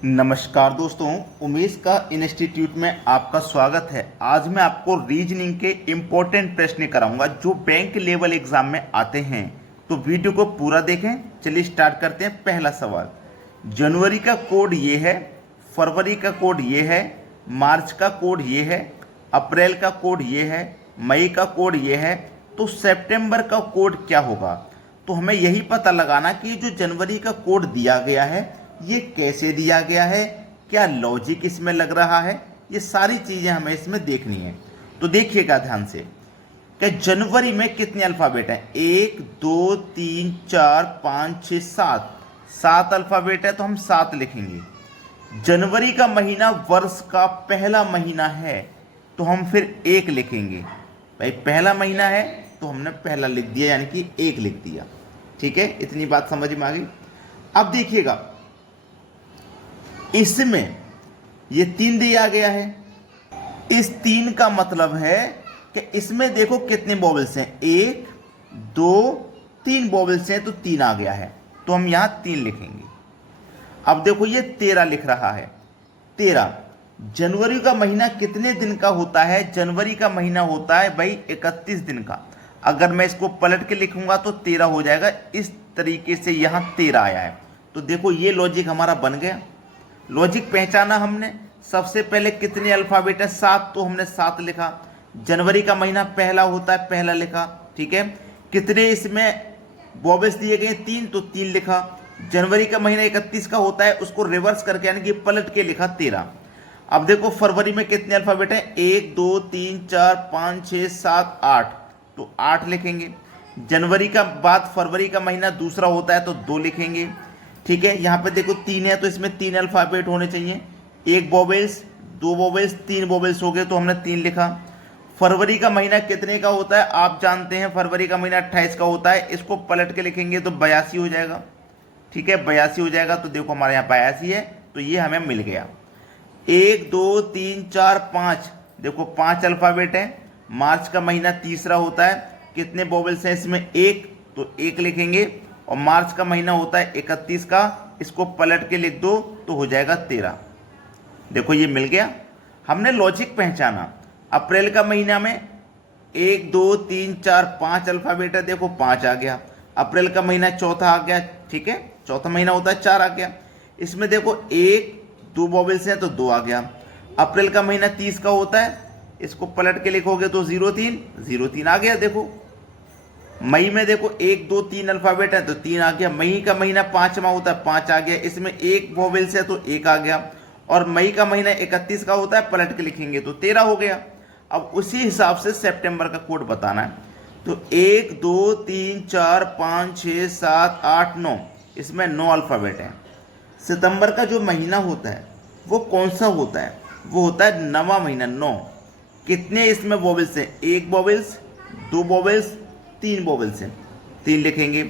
नमस्कार दोस्तों, उमेश का इंस्टीट्यूट में आपका स्वागत है। आज मैं आपको रीजनिंग के इम्पोर्टेंट प्रश्न कराऊंगा जो बैंक लेवल एग्जाम में आते हैं। तो वीडियो को पूरा देखें। चलिए स्टार्ट करते हैं। पहला सवाल, जनवरी का कोड ये है, फरवरी का कोड ये है, मार्च का कोड ये है, अप्रैल का कोड ये है, मई का कोड ये है, तो सितंबर का कोड क्या होगा। तो हमें यही पता लगाना कि जो जनवरी का कोड दिया गया है ये कैसे दिया गया है, क्या लॉजिक इसमें लग रहा है, ये सारी चीज़ें हमें इसमें देखनी है। तो देखिएगा ध्यान से कि जनवरी में कितने अल्फ़ाबेट हैं। 1 2 3 4 5 6 7, 7 अल्फ़ाबेट है तो हम 7 लिखेंगे। जनवरी का महीना वर्ष का पहला महीना है तो हम फिर 1 लिखेंगे। भाई पहला महीना है तो हमने पहला लिख दिया, यानी कि 1 लिख दिया। ठीक है, इतनी बात समझ में आ गई। अब देखिएगा इसमें ये 3 दिया गया है। इस 3 का मतलब है कि इसमें देखो कितने वोवेल्स हैं, 1 2 3 वोवेल्स हैं तो 3 आ गया है, तो हम यहां 3 लिखेंगे। अब देखो ये 13 लिख रहा है। 13 जनवरी का महीना कितने दिन का होता है। जनवरी का महीना होता है भाई 31 दिन का। अगर मैं इसको पलट के लिखूंगा तो 13 हो जाएगा। इस तरीके से यहां 13 आया है। तो देखो ये लॉजिक हमारा बन गया। लॉजिक पहचाना हमने। सबसे पहले कितने अल्फाबेट है, 7, तो हमने 7 लिखा। जनवरी का महीना पहला होता है, पहला लिखा। ठीक है, कितने इसमें वोवेल्स दिए गए, 3, तो 3 लिखा। जनवरी का महीना 31 का होता है, उसको रिवर्स करके यानी कि पलट के लिखा 13। अब देखो फरवरी में कितने अल्फाबेट है, 1 2 3 4 5 6 7 8, तो 8 लिखेंगे। जनवरी का बाद फरवरी का महीना दूसरा होता है तो 2 लिखेंगे। ठीक है, यहाँ पे देखो 3 है तो इसमें 3 अल्फाबेट होने चाहिए। 1 वोवेल्स, 2 वोवेल्स, 3 वोवेल्स हो गए तो हमने 3 लिखा। फरवरी का महीना कितने का होता है आप जानते हैं, फरवरी का महीना 28 का होता है। इसको पलट के लिखेंगे तो 82 हो जाएगा। ठीक है, 82 हो जाएगा। तो देखो हमारे यहाँ 82 है तो ये हमें मिल गया। 1 2 3 4 5, देखो 5 अल्फाबेट है। मार्च का महीना तीसरा होता है, कितने वोवेल्स हैं इसमें, 1, तो 1 लिखेंगे। और मार्च का महीना होता है 31 का, इसको पलट के लिख दो तो हो जाएगा 13। देखो ये मिल गया, हमने लॉजिक पहचाना। अप्रैल का महीना में 1 2 3 4 5 अल्फाबेट है, देखो 5 आ गया। अप्रैल का महीना चौथा आ गया। ठीक है, चौथा महीना होता है 4 आ गया। इसमें देखो 1 2 वोवेल्स हैं तो 2 आ गया। अप्रैल का महीना 30 का होता है, इसको पलट के लिखोगे तो 03 आ गया। देखो मई में देखो 1 2 3 अल्फाबेट है तो 3 आ गया। मई का महीना 5वां होता है, 5 आ गया। इसमें 1 वोवेल्स है तो 1 आ गया। और मई का महीना 31 का होता है, पलट के लिखेंगे तो 13 हो गया। अब उसी हिसाब से सितंबर का कोड बताना है। तो 1 2 3 4 5 6 7 8 9, इसमें 9 अल्फाबेट है। सितंबर का जो महीना होता है वो कौन सा होता है, वो होता है 9वां महीना, 9। कितने इसमें वोवेल्स हैं, 1 वोवेल्स, 2 वोवेल्स, 3 वोवेल्स हैं, 3 लिखेंगे।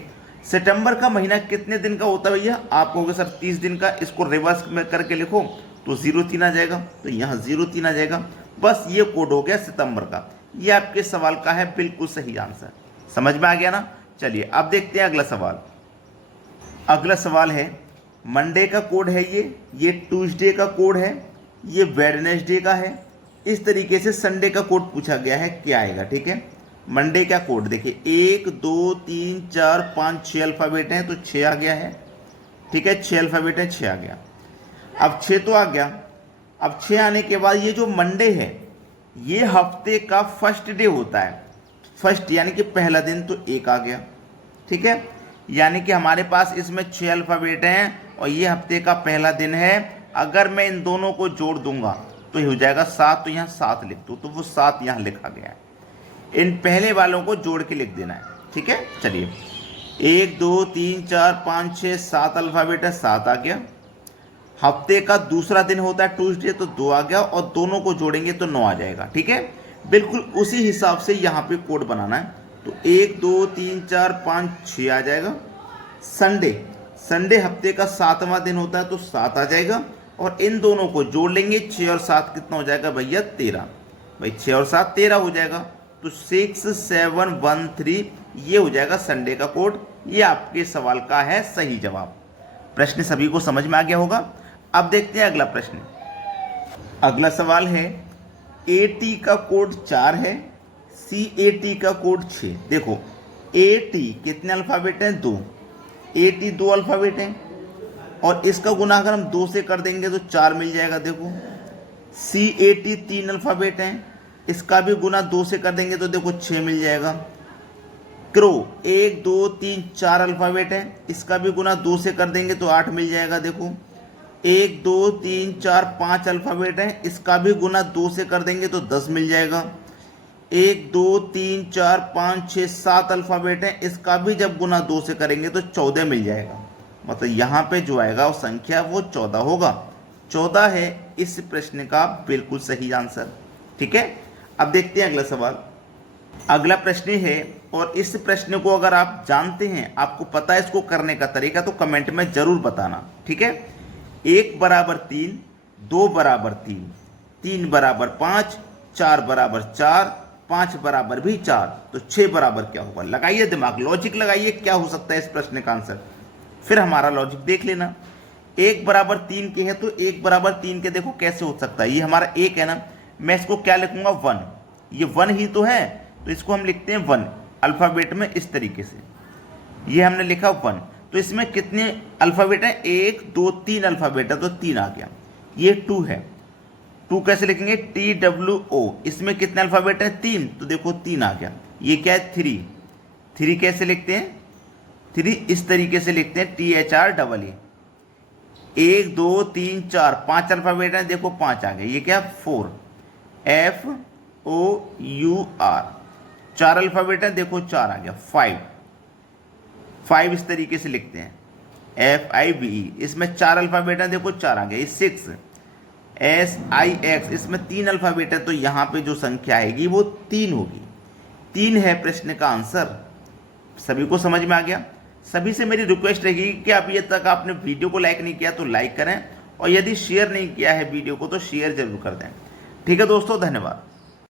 सितंबर का महीना कितने दिन का होता है भैया, आप कहोगे सर 30 दिन का। इसको रिवर्स में करके लिखो तो 03 आ जाएगा, तो यहाँ 03 आ जाएगा। बस ये कोड हो गया सितंबर का। ये आपके सवाल का है बिल्कुल सही आंसर। समझ में आ गया ना। चलिए अब देखते हैं अगला सवाल। अगला सवाल है, मंडे का कोड है ये ट्यूसडे का कोड है, ये वेडनेसडे का है। इस तरीके से संडे का कोड पूछा गया है, क्या आएगा। ठीक है, मंडे का कोड देखिए 1 2 3 4 5 6 अल्फाबेट हैं तो 6 आ गया है। ठीक है, 6 अल्फाबेट है, 6 आ गया। अब 6 तो आ गया। अब 6 आने के बाद ये जो मंडे है ये हफ्ते का फर्स्ट डे होता है। फर्स्ट यानी कि पहला दिन, तो 1 आ गया। ठीक है, यानी कि हमारे पास इसमें 6 अल्फाबेट हैं और ये हफ्ते का पहला दिन है। अगर मैं इन दोनों को जोड़ दूंगा तो ये हो जाएगा 7, तो यहाँ 7 लिख दो, तो वो 7 यहाँ लिखा गया है। इन पहले वालों को जोड़ के लिख देना है। ठीक है, चलिए 1 2 3 4 5 6 7 अल्फाबेट है, 7 आ गया। हफ्ते का दूसरा दिन होता है ट्यूसडे, तो 2 आ गया। और दोनों को जोड़ेंगे तो 9 आ जाएगा। ठीक है, बिल्कुल उसी हिसाब से यहाँ पे कोड बनाना है। तो 1 2 3 4 5 6 आ जाएगा। संडे हफ्ते का 7वां दिन होता है तो 7 आ जाएगा। और इन दोनों को जोड़ लेंगे, 6 और 7 कितना हो जाएगा भैया, 13। भाई 6 और 7 13 हो जाएगा। तो 6713 ये हो जाएगा संडे का कोड। ये आपके सवाल का है सही जवाब। प्रश्न सभी को समझ में आ गया होगा। अब देखते हैं अगला प्रश्न। अगला सवाल है AT का कोड 4 है, CAT का कोड 6। देखो AT कितने अल्फ़ाबेट हैं? 2। AT 2 अल्फ़ाबेट हैं और इसका गुना अगर हम 2 से कर देंगे तो 4 मिल जाएगा। देखो CAT 3 अल्फ़ाबेट हैं, इसका भी गुना 2 से कर देंगे तो देखो 6 मिल जाएगा। क्रो 1 2 3 4 अल्फ़ाबेट है, इसका भी गुना 2 से कर देंगे तो 8 मिल जाएगा। देखो 1 2 3 4 5 अल्फ़ाबेट है, इसका भी गुना 2 से कर देंगे तो 10 मिल जाएगा। 1 2 3 4 5 6 7 अल्फ़ाबेट है, इसका भी जब गुना 2 से करेंगे तो 14 मिल जाएगा। मतलब यहाँ पे जो आएगा वो संख्या वो 14 होगा। 14 है इस प्रश्न का बिल्कुल सही आंसर। ठीक है, अब देखते हैं अगला सवाल। अगला प्रश्न है और इस प्रश्न को अगर आप जानते हैं, आपको पता है इसको करने का तरीका, तो कमेंट में जरूर बताना। ठीक है, 1 बराबर 3, 2 बराबर 3, 3 बराबर 5, 4 बराबर 4, 5 बराबर भी 4, तो 6 बराबर क्या होगा? लगाइए दिमाग, लॉजिक लगाइए, क्या हो सकता है इस प्रश्न का आंसर। फिर हमारा लॉजिक देख लेना। 1 बराबर 3 के है तो 1 बराबर 3 के देखो कैसे हो सकता है। ये हमारा 1 है ना, मैं इसको क्या लिखूंगा? 1। ये 1 ही तो है, तो इसको हम लिखते हैं 1 अल्फ़ाबेट में इस तरीके से। ये हमने लिखा 1, तो इसमें कितने अल्फ़ाबेट हैं? 1 2 3 अल्फ़ाबेट है, तो 3 आ गया। ये 2 है, 2 कैसे लिखेंगे? TWO। इसमें कितने अल्फ़ाबेट हैं? 3, तो देखो 3 आ गया। ये क्या है? 3। 3 कैसे लिखते हैं? 3 इस तरीके से लिखते हैं, THREE। 1 2 3 4 5 अल्फ़ाबेट हैं, देखो 5 आ गए। ये क्या? 4, FOUR। 4 अल्फ़ाबेट है, देखो 4 आ गया। 5 इस तरीके से लिखते हैं, FIVE। इसमें 4 अल्फ़ाबेट है, देखो 4 आ गया। 6 SIX। इसमें 3 अल्फ़ाबेट है, तो यहाँ पे जो संख्या आएगी वो 3 होगी। 3 है प्रश्न का आंसर। सभी को समझ में आ गया? सभी से मेरी रिक्वेस्ट रहेगी कि अभी तक आपने वीडियो को लाइक नहीं किया तो लाइक करें, और यदि शेयर नहीं किया है वीडियो को तो शेयर जरूर कर दें। ठीक है दोस्तों, धन्यवाद।